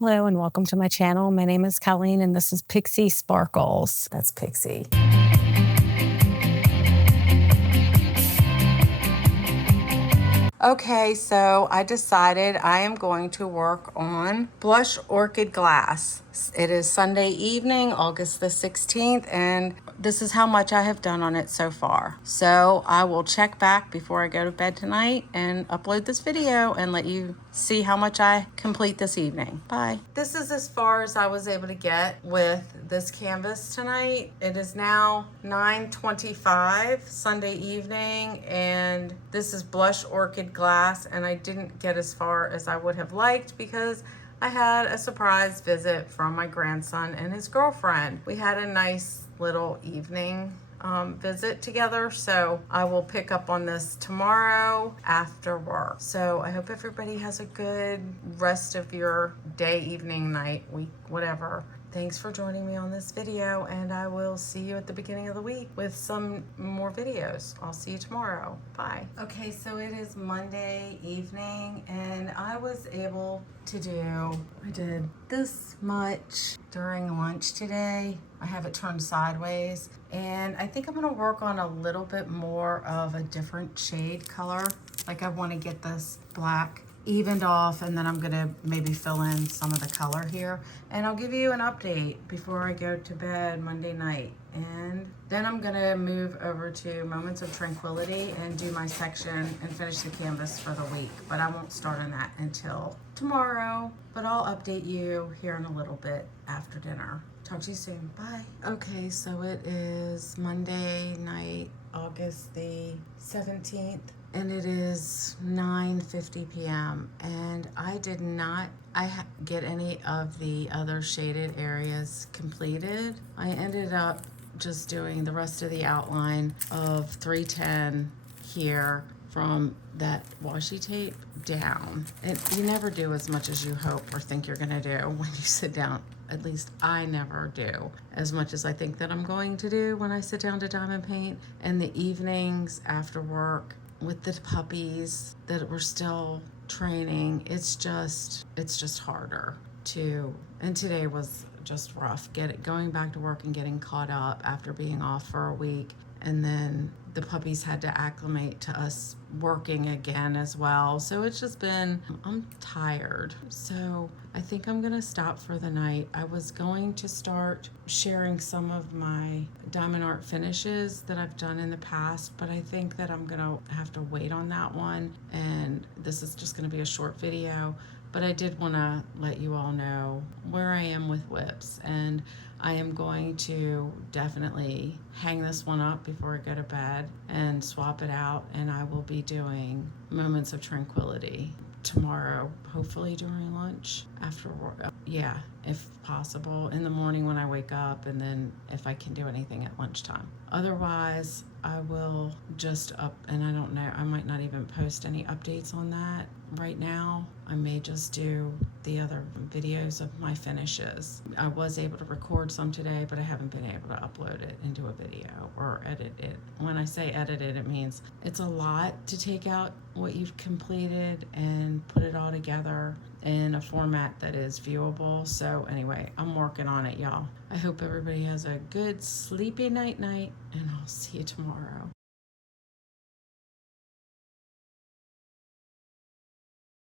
Hello and welcome to my channel. My name is Colleen and this is Pixie Sparkles. That's Pixie. Okay, so I decided I am going to work on Blush Orchid Glass. It is Sunday evening, August the 16th, and this is how much I have done on it so far. So I will check back before I go to bed tonight and upload this video and let you see how much I complete this evening. Bye. This is as far as I was able to get with this canvas tonight. It is now 9:25 Sunday evening, and this is Blush Orchid Glass, and I didn't get as far as I would have liked because I had a surprise visit from my grandson and his girlfriend. We had a nice little evening visit together, so I will pick up on this tomorrow after work. So I hope everybody has a good rest of your day, evening, night, week, whatever. Thanks for joining me on this video, and I will see you at the beginning of the week with some more videos. I'll see you tomorrow. Bye. Okay, so it is Monday evening, and I was able to I did this much during lunch today. I have it turned sideways, and I think I'm gonna work on a little bit more of a different shade color. Like I wanna get this black evened off, and then I'm gonna maybe fill in some of the color here, and I'll give you an update before I go to bed Monday night. And then I'm gonna move over to Moments of Tranquility and do my section and finish the canvas for the week, but I won't start on that until tomorrow, but I'll update you here in a little bit after dinner. Talk to you soon. Bye. Okay, so it is Monday night, August the 17th. And it is 9:50 p.m. and I did not get any of the other shaded areas completed. I ended up just doing the rest of the outline of 310 here from that washi tape down. And you never do as much as you hope or think you're gonna do when you sit down. At least I never do as much as I think that I'm going to do when I sit down to diamond paint. And the evenings after work with the puppies that we're still training, it's just harder to, and today was just rough, going back to work and getting caught up after being off for a week, and then the puppies had to acclimate to us working again as well. So it's just been, I'm tired. So I think I'm gonna stop for the night. I was going to start sharing some of my diamond art finishes that I've done in the past, but I think that I'm gonna have to wait on that one. And this is just gonna be a short video, but I did wanna let you all know where I am with WIPs. And I am going to definitely hang this one up before I go to bed and swap it out, and I will be doing Moments of Tranquility tomorrow, hopefully during lunch after work. Yeah, if possible, in the morning when I wake up, and then if I can do anything at lunchtime. Otherwise, I will just and I don't know, I might not even post any updates on that right now. I may just do the other videos of my finishes. I was able to record some today, but I haven't been able to upload it into a video or edit it. When I say edit it, it means it's a lot to take out what you've completed and put it all together in a format that is viewable. So anyway, I'm working on it, y'all. I hope everybody has a good sleepy night, and I'll see you tomorrow.